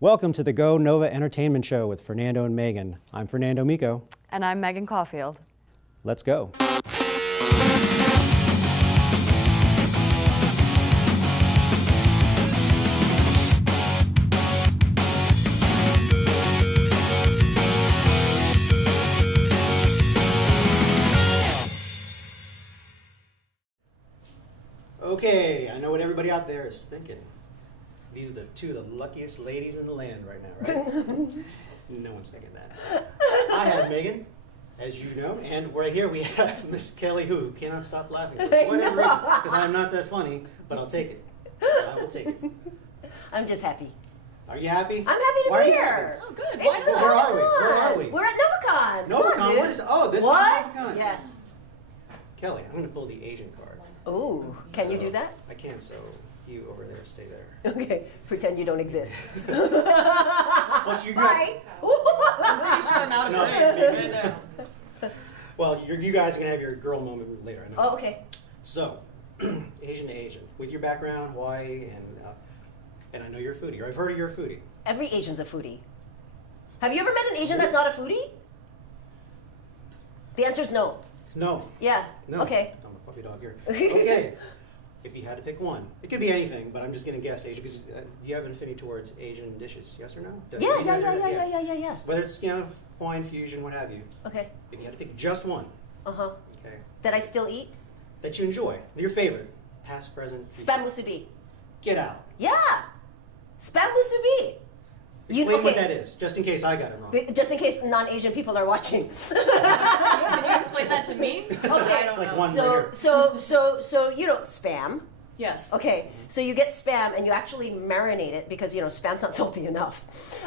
Welcome to the Go Nova Entertainment Show with Fernando and Megan. I'm Fernando Mico. And I'm Megan Caulfield. Let's go. Okay, I know what everybody out there is thinking. These are the two of the luckiest ladies in the land right now, right? No one's thinking that. I have Megan, as you know, and right here we have Miss Kelly, who cannot stop laughing for whatever reason, because I'm not that funny, but I'll take it. I will take it. I'm just happy. Are you happy? I'm happy to Why be are you here. Oh, good. Why not? Where are we? Where are we? We're at NovaCon. NovaCon? Come on, dude. What is? Oh, this What? is NovaCon. Yes. Kelly, I'm going to pull the Asian card. Ooh, can you do that? I can, so you over there, stay there. Okay, pretend you don't exist. What you got? Hi. I'm pretty sure I'm out of frame right now. Well, you guys are going to have your girl moment later, I know. Oh, okay. So, Asian to Asian. With your background, Hawaii, and I know you're a foodie, or I've heard you're a foodie. Every Asian's a foodie. Have you ever met an Asian that's not a foodie? The answer is no. No. Yeah. No. Okay. I'm a puppy dog here. Okay. If you had to pick one, it could be anything, but I'm just going to guess Asian, because you have an affinity towards Asian dishes, yes or no? Yeah. Whether it's, Hawaiian fusion, what have you. Okay. If you had to pick just one, Uh-huh. okay, That I still eat? that you enjoy, your favorite, past, present, future. Spam musubi. Get out. Yeah. Spam musubi. Explain what that is, just in case I got it wrong. Just in case non-Asian people are watching. Can you explain that to me? Okay. I don't Like know. one So, later. so you know spam. Yes. Okay, so you get spam and you actually marinate it because spam's not salty enough.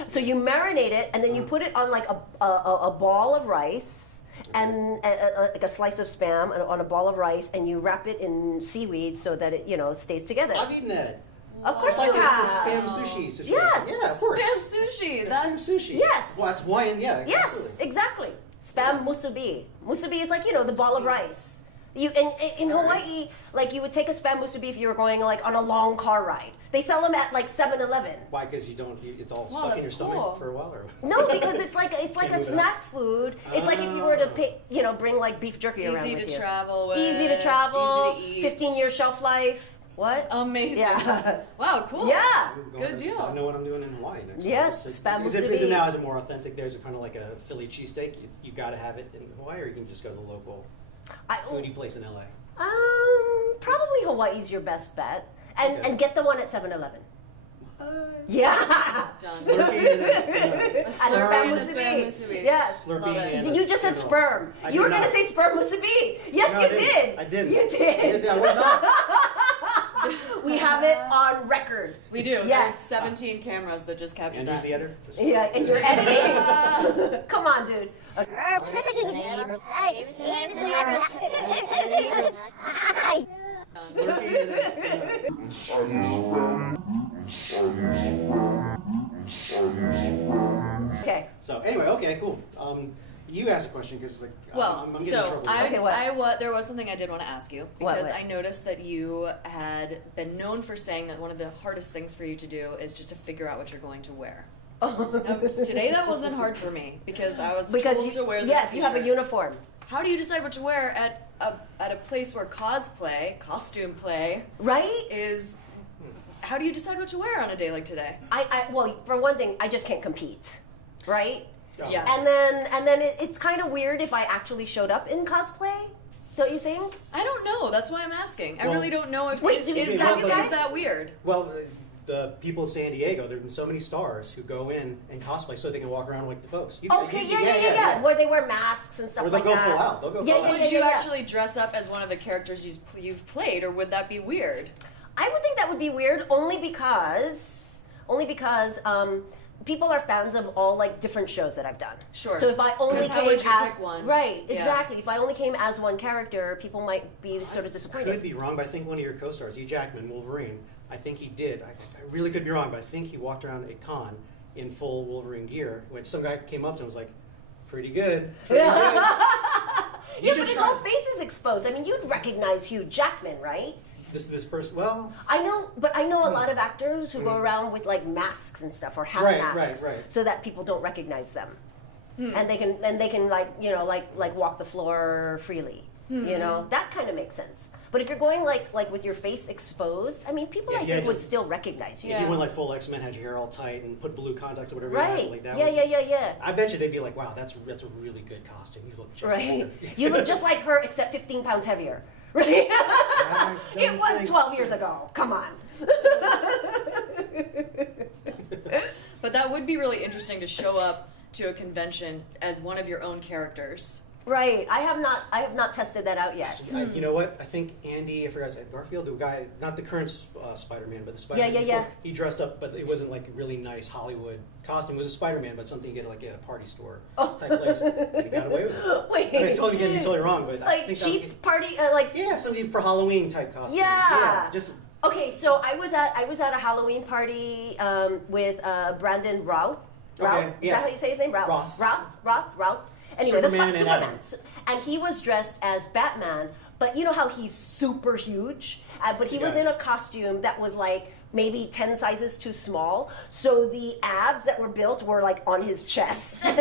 So you marinate it and then you put it on like a ball of rice and like a slice of spam on a ball of rice, and you wrap it in seaweed so that it stays together. I've eaten that. Of course It's you like have. this is spam sushi situation. Yes. Yeah, of course. Spam sushi. It's That's spam sushi. Yes. Well, that's Hawaiian, yeah. Yes, absolutely. exactly. Spam musubi. Musubi is like the ball of rice. You in Hawaii, like you would take a spam musubi if you were going like on a long car ride. They sell them at like 7-Eleven. Why? Because it's all Wow, stuck in that's your stomach cool. for a while, or No, because it's like Can't a move it snack food. It's like if you were to pick, bring like beef jerky around easy with to you. travel with. Easy to travel. Easy to eat. 15-year shelf life. What? Amazing. Yeah. Wow, cool. Yeah. I'm going Good to- deal. I know what I'm doing in Hawaii next. Yes, Is spam Is it musubi. now? Is it more authentic? There's a kind of like a Philly cheesesteak. You got to have it in Hawaii, or you can just go to the local foodie place in LA. Probably Hawaii's your best bet, Okay. and get the one at 7-Eleven. What? Yeah. Done. Slurpee and A And a slurpee spam and a spam musubi. musubi. Yes. Slurpee Love it. and You just said a sperm. I You were did going to not. say sperm musubi. Yes, No, you I didn't. did. I didn't. You did. I was not. We have it on record. We do. Yes. There's 17 cameras that just captured And he's that. the editor. Just- Yeah, and you're editing. Come on, dude. Slurpee and Okay. So anyway, okay, cool. You asked a question because like Well, I'm getting in trouble. Okay, what? there was something I did want to ask you What, because what? I noticed that you had been known for saying that one of the hardest things for you to do is just to figure out what you're going to wear. Now, today that wasn't hard for me because I was told to wear this yes, you have a t-shirt. uniform. How do you decide what to wear at a place where costume play, Right? is? How do you decide what to wear on a day like today? Well, for one thing, I just can't compete, right? Oh. Yes. And then it's kind of weird if I actually showed up in cosplay. Don't you think? I don't know. That's why I'm asking. I Well- really don't know if Wait, is, do we is do that that, guys? is that weird. Well, the people in San Diego, there have been so many stars who go in and cosplay so they can walk around like the folks. Okay, yeah. Where they wear masks and stuff Or they'll like go that. full out. They'll go Yeah, full yeah, out. Would you yeah. actually dress up as one of the characters you've played, or would that be weird? I would think that would be weird only because people are fans of all like different shows that I've done. Sure. So if I only 'Cause came how would you as pick one? right, Yeah. exactly. If I only came as one character, people might be sort of Could disappointed. be wrong, but I think one of your co-stars, Hugh Jackman, Wolverine, I think he did. I really could be wrong, but I think he walked around a con in full Wolverine gear, which some guy came up to him and was like, pretty good. Pretty good. Yeah, but his whole face is exposed. I mean, you'd recognize Hugh Jackman, right? This person, well... I know, but I know a lot of actors who go around with like masks and stuff, or half masks, right. so that people don't recognize them. And they can like, you know, like walk the floor freely. You know, that kind of makes sense. But if you're going like with your face exposed, I mean, people I think would still recognize you. If you went like full X-Men, had your hair all tight and put blue contacts or whatever, Right. you had, like that Yeah. I bet you they'd be like, wow, that's a really good costume. You look just like Right. her. You look just like her, except 15 pounds heavier. Right? It was 12 years ago. Come on. But that would be really interesting to show up to a convention as one of your own characters. Right. I have not tested that out yet. You know what? I think Andy, I forgot his name, Garfield, the guy, not the current Spider-Man, but the Spider-Man before, he dressed up, but it wasn't like a really nice Hollywood costume. It was a Spider-Man, but something you get like at a party store type place. And he got away with it. Wait. I mean, you're totally wrong, but Like I think cheap party, like yeah, something for Halloween type costume. Yeah. Just Okay, so I was at a Halloween party with Brandon Routh. Okay, Is that how you say his name? Routh. Routh. Anyway, Superman and Adam. And he was dressed as Batman, but you know how he's super huge? But he was Yeah. in a costume that was like maybe 10 sizes too small. So the abs that were built were like on his chest. And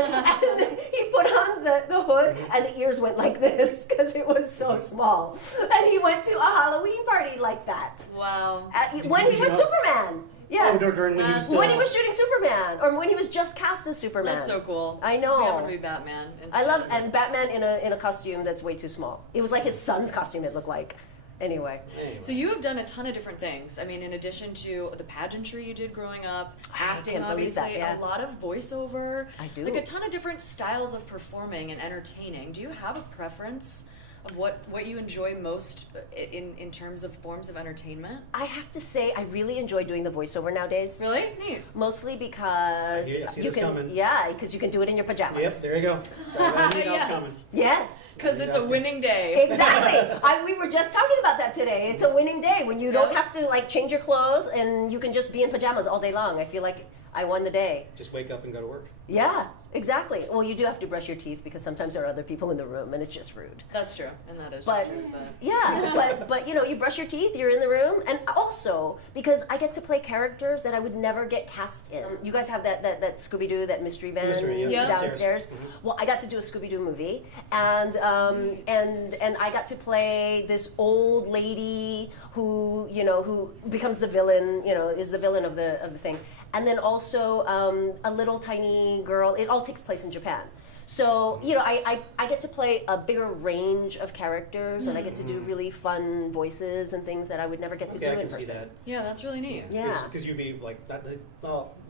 he put on the hood and the ears went like this because it was so small. And he went to a Halloween party like that. Wow. When he was Superman. Yes. Oh, during when he was When he was shooting Superman, or when he was just cast as Superman. That's so cool. I know. So I want to be Batman. I love and Batman in a costume that's way too small. It was like his son's costume. It looked like. Anyway. So you have done a ton of different things. I mean, in addition to the pageantry you did growing up, acting, can't believe obviously, that, yeah. a lot of voiceover. I do. Like a ton of different styles of performing and entertaining. Do you have a preference of what you enjoy most in terms of forms of entertainment? I have to say, I really enjoy doing the voiceover nowadays. Really? Neat. Mostly because I see you this can, coming. yeah, because you can do it in your pajamas. Yep, there you go. I knew that was Yes. coming. Yes. Because it's a winning day. Exactly. We were just talking about that today. It's a winning day when you don't Yeah. have to like change your clothes and you can just be in pajamas all day long. I feel like I won the day. Just wake up and go to work. Yeah, exactly. Well, you do have to brush your teeth because sometimes there are other people in the room and it's just rude. That's true, and that is But just true. But yeah, but you know, you brush your teeth, you're in the room, and also because I get to play characters that I would never get cast in. You guys have that Scooby Doo, that mystery van Yeah. downstairs. Well, I got to do a Scooby Doo movie, and I got to play this old lady who becomes the villain, is the villain of the thing. And then also a little tiny girl. It all takes place in Japan. So, I get to play a bigger range of characters, and I get to do really fun voices and things that I would never get to do I in can person. see that. yeah, that's really neat. Yeah. Because you'd be like,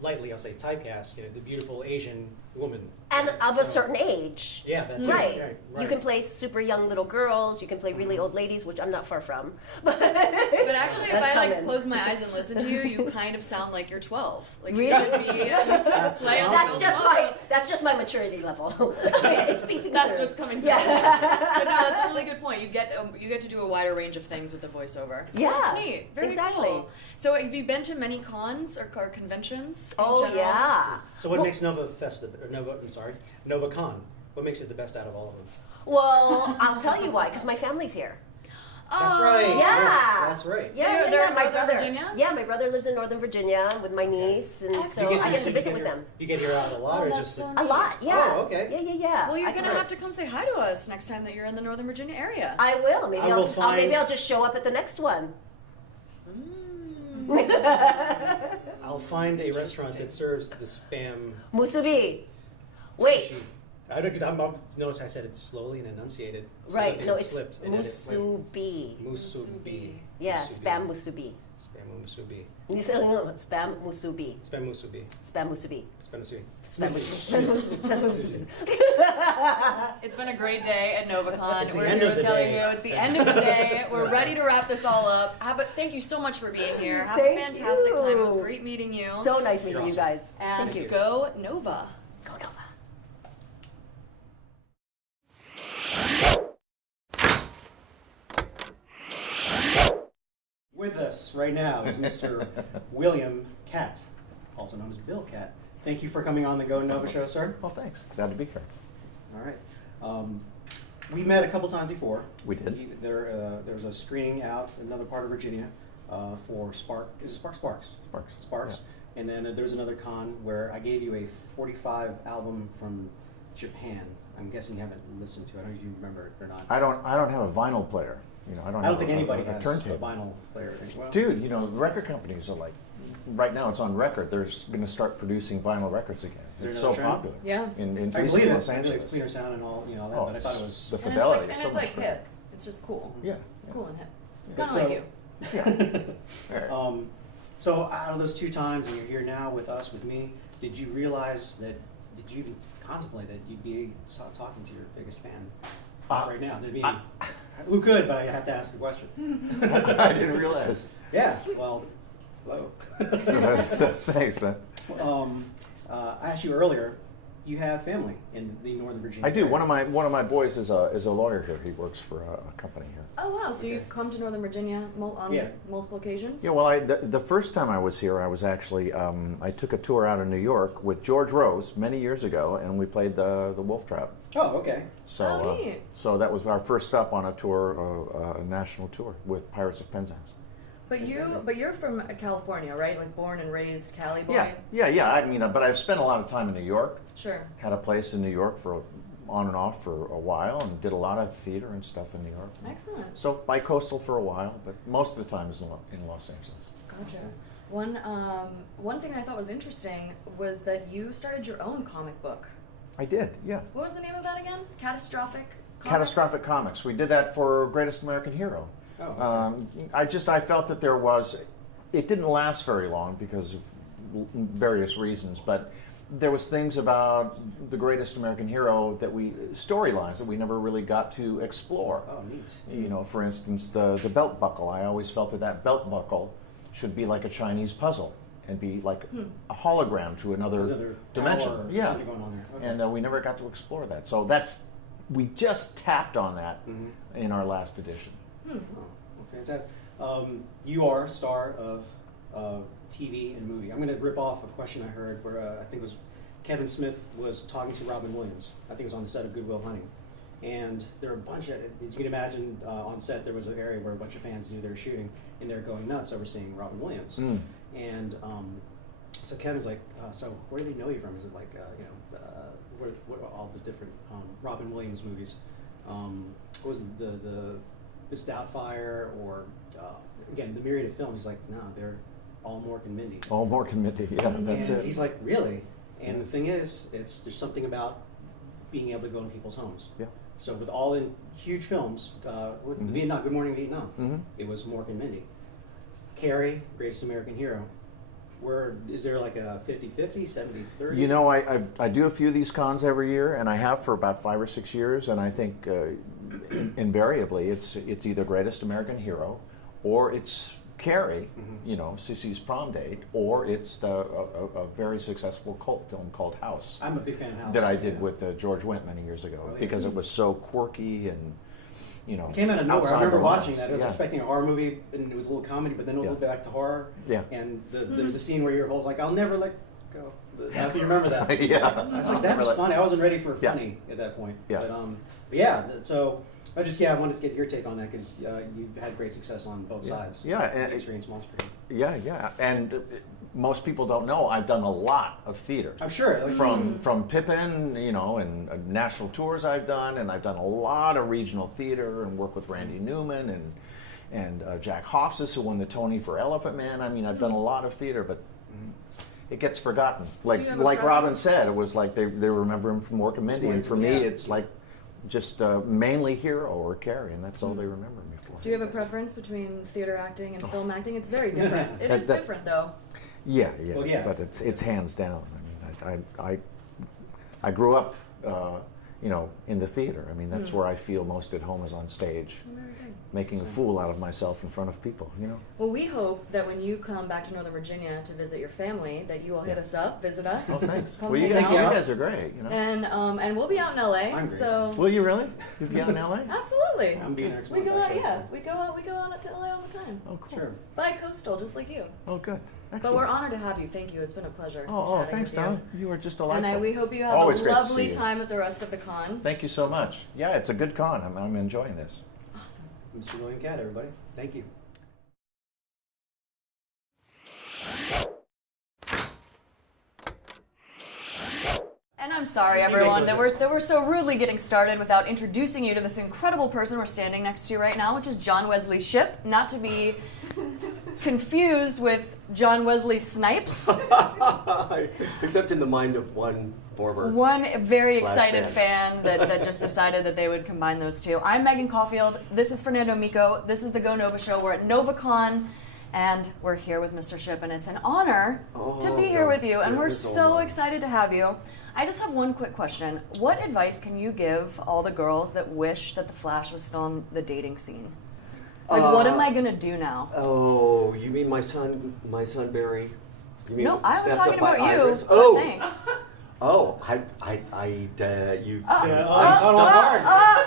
lightly I'll say typecast, the beautiful Asian woman. And of So- a certain age. Yeah, that's Right. it. Right. You can play super young little girls, you can play really old ladies, which I'm not far from. But actually, if That's I like coming. close my eyes and listen to you, you kind of sound like you're 12. Like Really? you could be. That's like, awesome. That's just my maturity level. It's peeping That's through. what's coming. Yeah. But no, that's a really good point. You get to do a wider range of things with the voiceover. So Yeah, that's neat. Very exactly. cool. So have you been to many cons or conventions? In Oh general? yeah. So what makes NovaCon? What makes it the best out of all of them? Well, I'll tell you why, because my family's here. That's right. Yeah. Yes, that's right. Yeah, They're in my Northern brother. Virginia? Yeah, my brother lives in Northern Virginia with my niece, and so Excellent. I get to you visit get with here- them. You get here out a lot, Oh, or that's just so A lot, yeah. Oh, okay. Yeah. Well, you're I gonna can- have to come say hi to us next time that you're in the Northern Virginia area. I will. Maybe I will find- maybe I'll just show up at the next one. I'll find a restaurant that serves the spam Musubi. Wait. sushi. Because notice I said it slowly and enunciated. So Right. nothing No, it's slipped and then it went musubi. Musubi. Yeah, Musubi. spam musubi. Spam musubi. You say no, spam musubi. Spam musubi. Spam musubi. Spam musubi. Spam musubi. Spam musubi. It's been a great day at NovaCon. It's the We're end here of with the Kelly day. Hu. It's the end of the day. We're Right. ready to wrap this all up. Thank you so much for being here. Have a Thank fantastic time. It was you. great meeting you. So nice meeting You're you guys. and Thank you. go Nova. Go Nova. With us right now is Mr. William Katt, also known as Bill Katt. Thank you for coming on the Go Nova show, sir. Well, thanks. Glad to be here. All right. We met a couple times before. We did. There was a screening out in another part of Virginia for Spark. Is it Sparks? Sparks. Yeah. And then there's another con where I gave you a 45 album from Japan. I'm guessing you haven't listened to it. I don't know if you remember it or not. I don't have a vinyl player. You know, I don't. I don't think anybody has has a a turntable. vinyl player. Well, Dude, you know, the record companies are like, right now it's on record. They're going to start producing vinyl records again. Is there It's another so trend? popular. Yeah. In I Los believe it. Angeles. I believe it's cleaner sound and all, that, Oh, but I thought it was. the And it's fidelity like, is and so it's much like better. hip. It's just cool. Yeah. Cool and hip. But Kind of like you. Yeah. All right. So out of those 2 times, and you're here now with us, with me, did you realize did you even contemplate that you'd be talking to your biggest fan right now? Who could, but I have to ask the question. I didn't realize. Yeah, well, hello. Thanks, man. I asked you earlier, you have family in the Northern Virginia I do. area. One of my boys is a lawyer here. He works for a company here. Oh wow! So you've come to Northern Virginia on Yeah. multiple occasions? Yeah, well, the first time I was here, I was actually I took a tour out of New York with George Rose many years ago, and we played the Wolf Trap. Oh, okay. So Oh, neat. so that was our first stop on a tour, a national tour with Pirates of Penzance. But you're from California, right? Like born and raised Cali boy. Yeah. I mean, but I've spent a lot of time in New York. Sure. Had a place in New York on and off for a while, and did a lot of theater and stuff in New York. Excellent. So bi-coastal for a while, but most of the time is in Los Angeles. Gotcha. One thing I thought was interesting was that you started your own comic book. I did, yeah. What was the name of that again? Catastrophic Comics? Catastrophic Comics. We did that for Greatest American Hero. Oh, okay. I felt that it didn't last very long because of various reasons, but there was things about the Greatest American Hero storylines that we never really got to explore. Oh, neat. You know, for instance, the belt buckle. I always felt that belt buckle should be like a Chinese puzzle and be like a hologram to another dimension. Power or Yeah, something going on there. Okay. and we never got to explore that. So we just tapped on that in our last edition. Oh, well, fantastic. You are a star of TV and movie. I'm going to rip off a question I heard where I think it was Kevin Smith was talking to Robin Williams. I think it was on the set of Good Will Hunting. And there were a bunch of, as you can imagine, on set there was an area where a bunch of fans knew they were shooting, and they're going nuts over seeing Robin Williams. And so Kevin's like, so where do they know you from? Is it like, what are all the different Robin Williams movies? What was the Miss Doubtfire, or again the myriad of films? He's like, no, they're all Mork and Mindy. All Mork and Mindy, yeah, that's And it. he's like, really? And the thing is, there's something about being able to go in people's homes. Yeah. So with all in huge films, with the Vietnam, Good Morning Vietnam, it was Mork and Mindy. Carrie, Greatest American Hero. Is there like a 50-50, 70-30? You know, I do a few of these cons every year, and I have for about 5 or 6 years, and I think invariably it's either Greatest American Hero, or it's Carrie, you know, Sissy's Prom Date, or it's a very successful cult film called House. I'm a big fan of House. That I did with George Wendt many years ago, Oh, yeah. because it was so quirky and, you know, It came out of nowhere. I outside remember the watching lines. that. I was Yeah. expecting a horror movie, and it was a little comedy, but then it was a little back to horror. Yeah. And there was a scene where you're like, I'll never let go. I don't know if you remember that. Yeah. I was like, that's funny. I wasn't ready for Yeah. funny at that point. Yeah. But yeah, so I wanted to get your take on that because you've had great success on both sides. Yeah, and- big screen, small screen. Yeah, and most people don't know I've done a lot of theater. I'm sure. Like, From Pippin, you know, and national tours I've done, and I've done a lot of regional theater and worked with Randy Newman and Jack Hofstas, who won the Tony for Elephant Man. I mean, I've done a lot of theater, but it gets forgotten. Like you have a Robin preference? said, it was like they remember him from Mork and Mindy, and for me, it's like just mainly Hero or Carrie, and that's all they remember me for. Do you have a preference between theater acting and film acting? It's very different. It is That- different though. Yeah, Well, yeah. but it's hands down. I mean, I grew up, you know, in the theater. I mean, that's where I feel most at home is on stage. Very good. making a fool out of myself in front of people, you know. Well, we hope that when you come back to Northern Virginia to visit your family, that you will hit us up, visit us. Oh, thanks. Come Well, you hang out. guys are great, you know. And we'll be out in LA. I'm great. So Will you really? You'll be out in LA? absolutely. I'm being next We month, go out, actually. yeah. We go out to LA all the time. Oh, cool. Sure. Bi-coastal, just like you. Oh, good. But Excellent. we're honored to have you. Thank you. It's been a pleasure. Oh, chatting thanks, with you. darling. You are just delightful. We hope you have Always a great to see lovely you. time at the rest of the con. Thank you so much. Yeah, it's a good con. I'm enjoying this. Awesome. Mr. William Katt, everybody. Thank you. And I'm sorry, You make everyone, some that we're so rudely getting started without introducing you to this incredible person we're standing next to right now, which is John Wesley Shipp, not to be confused with John Wesley Snipes. Except in the mind of one former. One very Flash excited fan that just decided that they would combine those two. I'm Megan Caulfield. This is Fernando Megan. This is the Go Nova Show. We're at NovaCon, and we're here with Mr. Shipp, and it's an honor to be here with you, and we're so excited to have you. I just have one quick question. What advice can you give all the girls that wish that the Flash was still on the dating scene? Like, what am I gonna do now? Oh, you mean my son Barry? You mean No, I was snapped talking up my about you. iris? but Oh, thanks. oh, you've.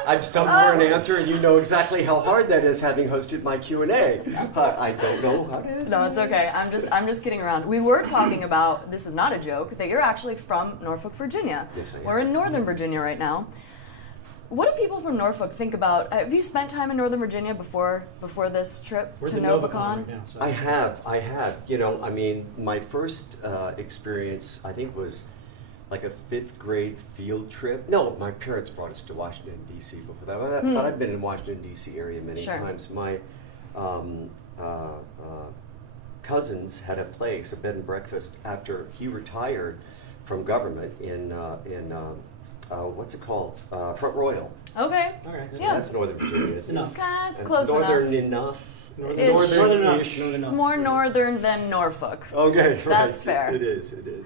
I'm stumped for an answer, and you know exactly how hard that is, having hosted my Q&A. I don't know how to. No, it's okay. I'm just kidding around. We were talking about, this is not a joke, that you're actually from Norfolk, Virginia. Yes, I am. We're in Northern Virginia right now. What do people from Norfolk think about? Have you spent time in Northern Virginia before this trip We're to the NovaCon? right now, so. I have. You know, I mean, my first experience, I think, was like a 5th grade field trip. No, my parents brought us to Washington, D.C. before that, but I've been in Washington, D.C. area many Sure. times. My cousins had a place, a bed and breakfast, after he retired from government in what's it called? Front Royal. Okay. All right. So Yeah. that's Northern Virginia. It's enough. It's And close northern enough. enough. Ish. Northern enough. Ish. Northern It's enough. more northern than Norfolk. Okay, right. That's fair. It is. It is.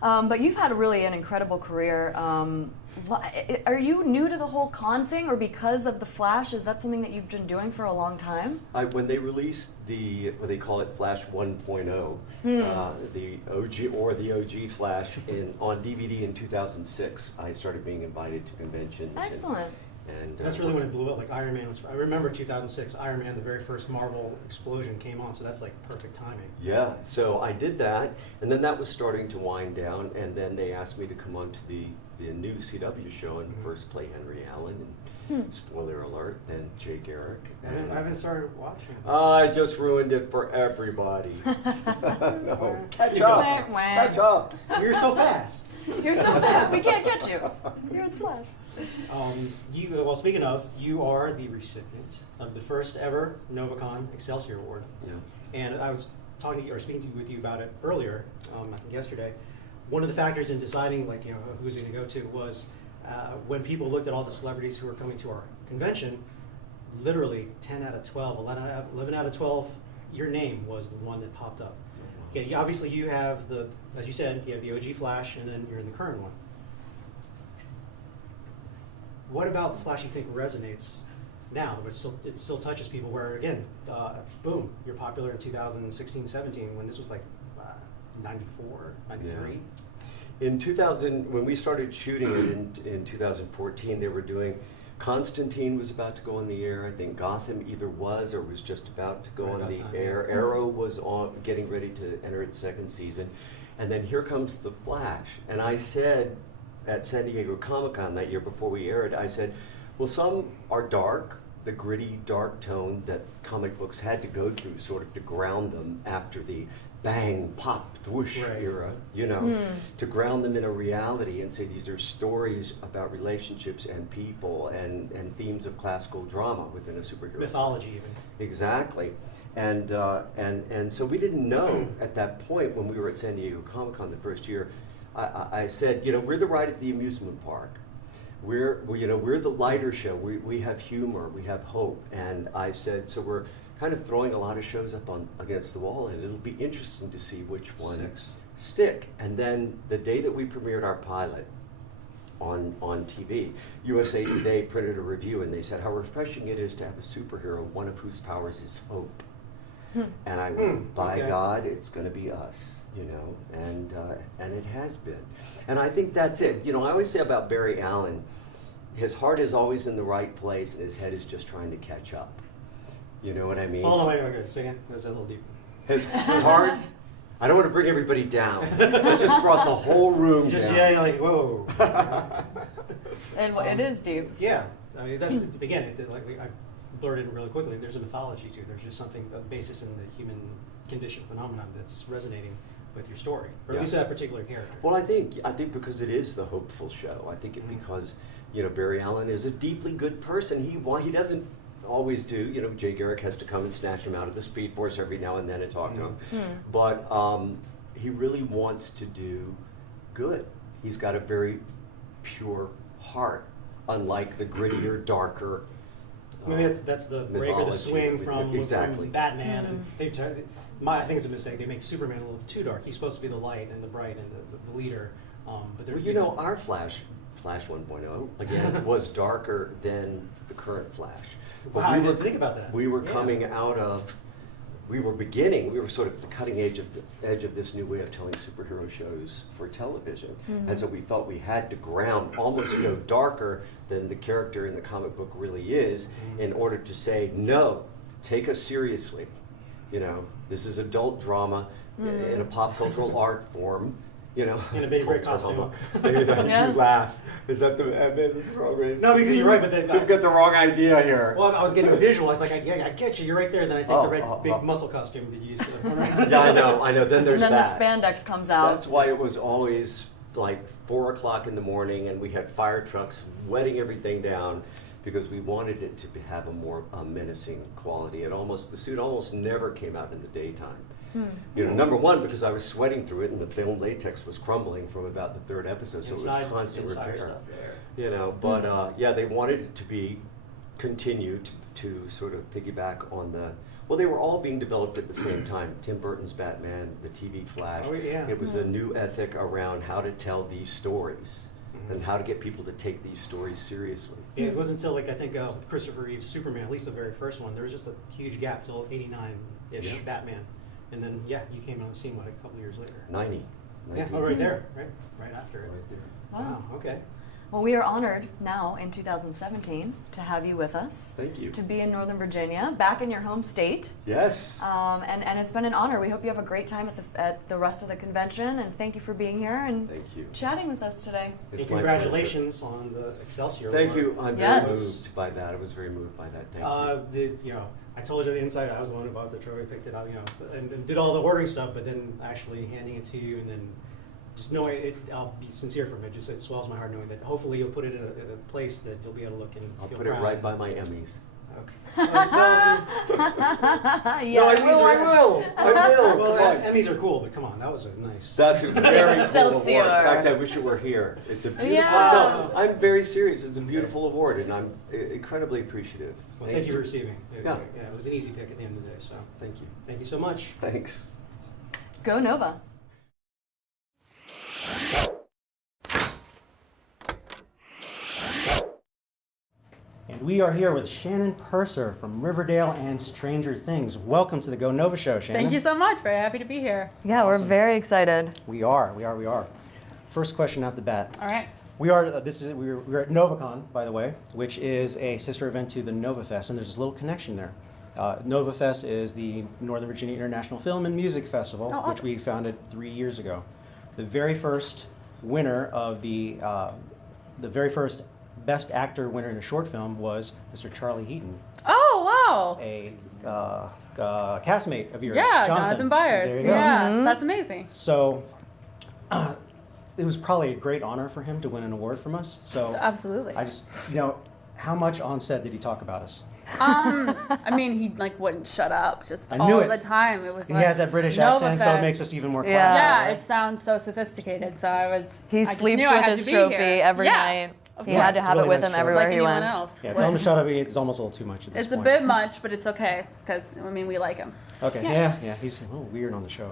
But you've had really an incredible career. Are you new to the whole con thing, or because of the Flash, is that something that you've been doing for a long time? When they released what they call it, Flash 1.0, the OG or the OG Flash on DVD in 2006, I started being invited to conventions. Excellent. And That's really when it blew up. Like Iron Man was. I remember 2006. Iron Man, the very first Marvel explosion, came on. So that's like perfect timing. Yeah, so I did that, and then that was starting to wind down, and then they asked me to come on to the new CW show and first play Henry Allen, and spoiler alert, then Jay Garrick. And I haven't started watching. I just ruined it for everybody. No, catch Wah, up. wah. Catch up. You're so fast. You're so fat, we can't catch you. You're the Flash. Well, speaking of, you are the recipient of the first ever NovaCon Excelsior Award. Yeah. And I was speaking with you about it earlier, I think yesterday. One of the factors in deciding, like, you know, who's going to go to was when people looked at all the celebrities who were coming to our convention, literally 10 out of 12, 11 out of 12, your name was the one that popped up. Okay, obviously you have as you said, you have the OG Flash, and then you're in the current one. What about the Flash you think resonates now, but it still touches people, where again, boom, you're popular in 2016, 17, when this was like 94, 93? In 2000, when we started shooting it in 2014, they were doing, Constantine was about to go on the air. I think Gotham either was or was just about to go Right on about the time, air. yeah. Arrow was getting ready to enter its 2nd season. And then here comes The Flash. And I said at San Diego Comic-Con that year before we aired, I said, well, some are dark, the gritty, dark tone that comic books had to go through sort of to ground them after the bang, pop, whoosh Right. era, you know, to ground them in a reality and say these are stories about relationships and people and themes of classical drama within a superhero. Mythology even. Exactly. And so we didn't know at that point when we were at San Diego Comic-Con the first year. I said, you know, we're the ride at the amusement park. We're the lighter show. We have humor, we have hope. And I said, so we're kind of throwing a lot of shows up against the wall, and it'll be interesting to see which one stick. And then the day that we premiered our pilot, on TV. USA Today printed a review and they said how refreshing it is to have a superhero, one of whose powers is hope. And I went, by okay. God, it's going to be us, you know, and it has been. And I think that's it. You know, I always say about Barry Allen, his heart is always in the right place and his head is just trying to catch up. You know what I mean? Hold on, wait, okay, say again. That's a little deep. His heart, I don't want to bring everybody down. I just brought the whole room down. Yeah, like, whoa. It is deep. Yeah, I mean, that, again, like I blurted it really quickly. There's a mythology too. There's just something, a basis in the human condition phenomenon that's resonating with your story, or at least that particular character. Well, I think because it is the hopeful show. I think it because you know Barry Allen is a deeply good person. He doesn't always do. You know, Jay Garrick has to come and snatch him out of the Speed Force every now and then and talk to him. But he really wants to do good. He's got a very pure heart, unlike the grittier, darker. I mean, that's the break or the swing from Batman, and I think it's a mistake. They make Superman a little too dark. He's supposed to be the light and the bright and the leader. But well, you know, our Flash 1.0 again was darker than the current Flash. Wow, I didn't think about that. We were coming out of. We were sort of the cutting edge of this new way of telling superhero shows for television. And so we felt we had to almost go darker than the character in the comic book really is in order to say, no, take us seriously. You know, this is adult drama in a pop cultural art form. You know, in a big red costume. You laugh. Is that the this is wrong? No, because you're right, but you've got the wrong idea here. Well, I was getting a visual. I was like, I get you. You're right there. Then I think the red big muscle costume that you used for the Yeah, I know. Then there's and then that. the spandex comes out. That's why it was always like 4 o'clock in the morning, and we had fire trucks wetting everything down because we wanted it to have a more menacing quality. The suit almost never came out in the daytime. You know, number one, because I was sweating through it and the film latex was crumbling from about the 3rd episode, so it was constant repair. Stuff there. You know, but yeah, they wanted it to be continued to sort of piggyback on well, they were all being developed at the same time. Tim Burton's Batman, the TV Flash. Oh, yeah. It was a new ethic around how to tell these stories and how to get people to take these stories seriously. Yeah, it wasn't until, like, I think with Christopher Reeve's Superman, at least the very first one, there was just a huge gap till 89-ish Batman. And then, you came on the scene, a couple years later? 90. Yeah, right there, right after it. Right there. Wow, okay. Well, we are honored now in 2017 to have you with us. Thank you. To be in Northern Virginia, back in your home state. Yes. And it's been an honor. We hope you have a great time at the rest of the convention, and thank you for being here and chatting with us today. And congratulations on the Excelsior Thank award. you. I'm very moved by that. I was very moved by that. Thank you. I told you the inside. I was the one who bought the trophy, picked it up, and did all the ordering stuff. But then actually handing it to you, and then just knowing it, I'll be sincere from it. Just it swells my heart knowing that hopefully you'll put it in a place that you'll be able to look and I'll feel put proud. it right by my Emmys. Okay. Yes. I will. Well, Emmys are cool, but come on, that was a nice. That's a very cool Excelsior. award. In fact, I wish it were here. It's a beautiful. Yeah. No, I'm very serious. It's a beautiful award, and I'm incredibly appreciative. Well, thank you for receiving. Yeah. It was an easy pick at the end of the day. So Thank you. thank you so much. Thanks. Go Nova. And we are here with Shannon Pursor from Riverdale and Stranger Things. Welcome to the Go Nova Show, Shannon. Thank you so much. Very happy to be here. Yeah, we're very excited. We are. First question out the bat. All right. We're at NovaCon, by the way, which is a sister event to the NovaFest, and there's a little connection there. NovaFest is the Northern Virginia International Film and Music Festival, awesome. which we founded 3 years ago. The very first winner of the very first Best Actor winner in a short film was Mr. Charlie Heaton, Oh, wow. a castmate of yours. Yeah, Jonathan Jonathan Byers. There you go. Yeah, that's amazing. So it was probably a great honor for him to win an award from us. So Absolutely. I just, how much on set did he talk about us? I mean, he wouldn't shut up just I all knew it. the time. It was And like he has that British accent, so it NovaFest. makes us even more Yeah. classy. Yeah, right? it sounds so sophisticated. So I He just sleeps knew I with had his to be trophy here. every Yeah, night. He had to it's have really it with nice him show. everywhere Like he anyone went. else. Yeah, tell him to shut up. It's almost a little too much at this It's a point. bit much, but it's okay because I mean we like him. Okay, yeah. He's a little weird on the show,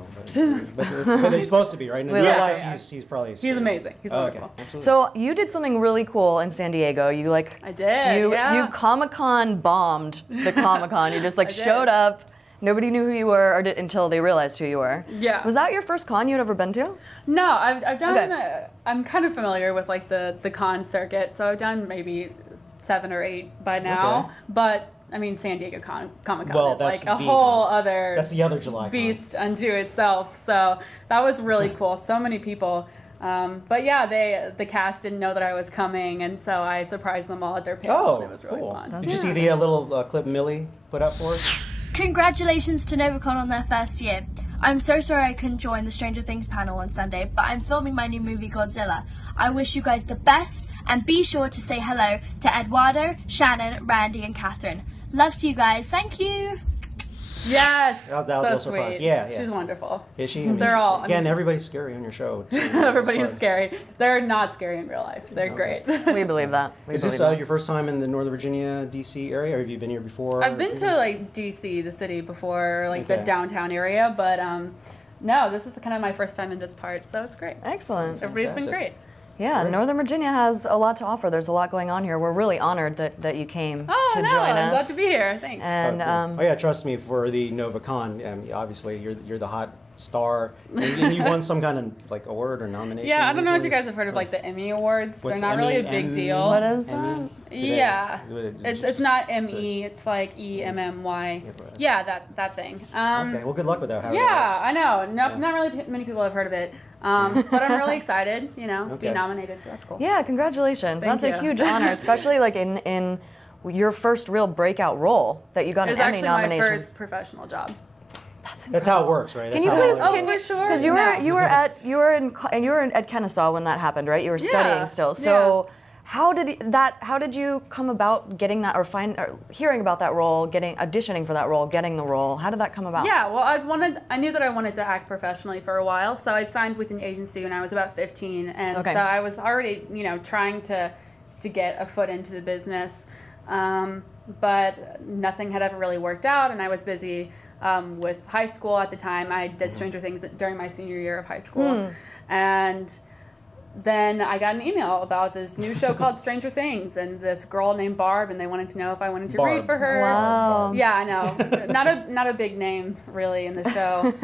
but he's supposed to be, right? In real like life, him. he's probably He's sweet. amazing. He's Oh, wonderful. okay, absolutely. So you did something really cool in San Diego. You I did. You yeah. Comic-Con bombed the Comic-Con. You just like I did. showed up. Nobody knew who you were until they realized who you were. Yeah. Was that your first con you'd ever been to? No, I've done. Okay. I'm kind of familiar with like the con circuit, so I've done maybe 7 or 8 by now. Okay. But I mean, San Diego Comic Con Well, is that's like a the whole con. other That's the other July con. beast unto itself. So that was really cool. So many people. But yeah, the cast didn't know that I was coming, and so I surprised them all at their panel. Oh, and it was really cool. fun. Did you see the little clip Millie put up for us? Congratulations to NovaCon on their first year. I'm so sorry I couldn't join the Stranger Things panel on Sunday, but I'm filming my new movie Godzilla. I wish you guys the best, and be sure to say hello to Eduardo, Shannon, Randy, and Catherine. Love to you guys. Thank you. Yes, That was so a little surprise. sweet. Yeah. She's wonderful. Is she? I mean, They're all- I Again, mean- everybody's scary on your show. Everybody's scary. They're not scary in real life. They're great. We believe that. Is this your first time in the Northern Virginia, D.C. area, or have you been here before? I've been to like DC, the city before, like the Okay. downtown area, but no, this is kind of my first time in this part, so it's great. Excellent. Everybody's been Fantastic. great. Yeah, Great. Northern Virginia has a lot to offer. There's a lot going on here. We're really honored that you came Oh to no, join I'm us. glad to be here. Thanks. And Oh yeah, trust me. For the NovaCon, obviously you're the hot star, and you won some kind of like award or nomination. yeah, I don't know if you recently? guys have heard of like the Emmy Awards. What's They're not really a big Emmy? deal. What is Emmy? that? Today? Yeah, It's it's not ME. It's like EMMY. Yeah, that thing. Okay, well, good luck with that. however Yeah, that I know. Yeah. Not really many people have heard of it, but I'm really excited. To be Okay. nominated. So that's cool. Yeah, congratulations. Thank That's a you. huge honor, especially like in your first real breakout role that you got It an was Emmy actually nomination. my first professional job. That's how it works, right? Can That's you how please? it works. Oh, for sure. Because you were at Kennesaw when that happened, right? You were studying still. So how did you come about getting that, or hearing about that role, auditioning for that role, getting the role? How did that come about? Yeah, well, I knew that I wanted to act professionally for a while, so I signed with an agency when I was about 15, and Okay. so I was already, trying to get a foot into the business, but nothing had ever really worked out, and I was busy with high school at the time. I did Stranger Things during my senior year of high school, and then I got an email about this new show called Stranger Things, and this girl named Barb, and they wanted to know if I wanted to Barb. read for her. Wow. Yeah, I know. Not a big name really in the show.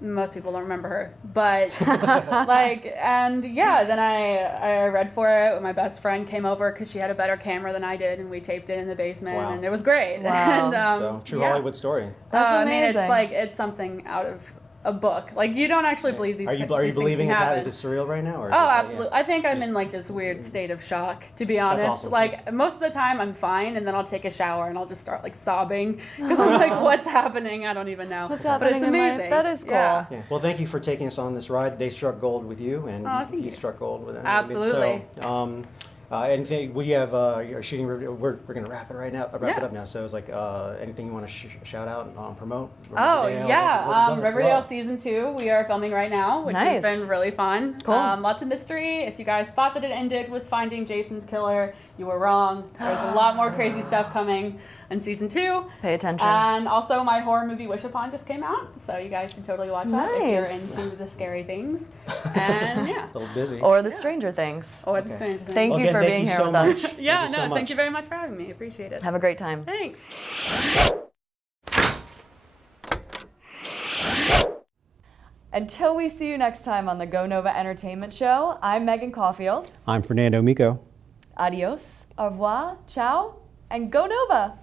Most people don't remember her, but then I read for it. My best friend came over because she had a better camera than I did, and we taped it in the basement, Wow. and it was great. Wow. And, So true yeah. Hollywood story. That's I mean, amazing. it's something out of a book. Like you don't actually believe these. Are you these believing things can it's happen. is it surreal right now? Or is Oh, it, absolutely. I think I'm Just- in like this weird state of shock, to be honest. awesome. Like most of the time I'm fine, and then I'll take a shower and I'll just start like sobbing because I'm like, what's happening? I don't even know. What's But happening it's in life? amazing. That is cool. Yeah. Yeah. Well, thank you for taking us on this ride. They struck gold with you, and Oh, thank you you. struck gold with them. Absolutely. So, anything? We have your shooting. We're going to wrap it right now. Wrap it Yeah. up now. So it's like anything you want to shout out and promote? Oh Riverdale, yeah, let it Riverdale flow. season 2 we are filming right now, which Nice. has been really fun. Cool. Lots of mystery. If you guys thought that it ended with finding Jason's killer, you were wrong. There's a lot more crazy stuff coming in season 2. Pay attention. And also my horror movie Wish Upon just came out, so you guys should totally watch that if you're Nice. into the scary things. And yeah, A little busy. Or the Stranger Things. or the Stranger Things. Thank you Again, for thank being you here so with much. us. Yeah, Thank you so no, much. thank you very much for having me. Appreciate it. Have a great time. Thanks. Until we see you next time on the Go Nova Entertainment Show, I'm Megan Caulfield. I'm Fernando Megan. Adios, au revoir, ciao, and Go Nova!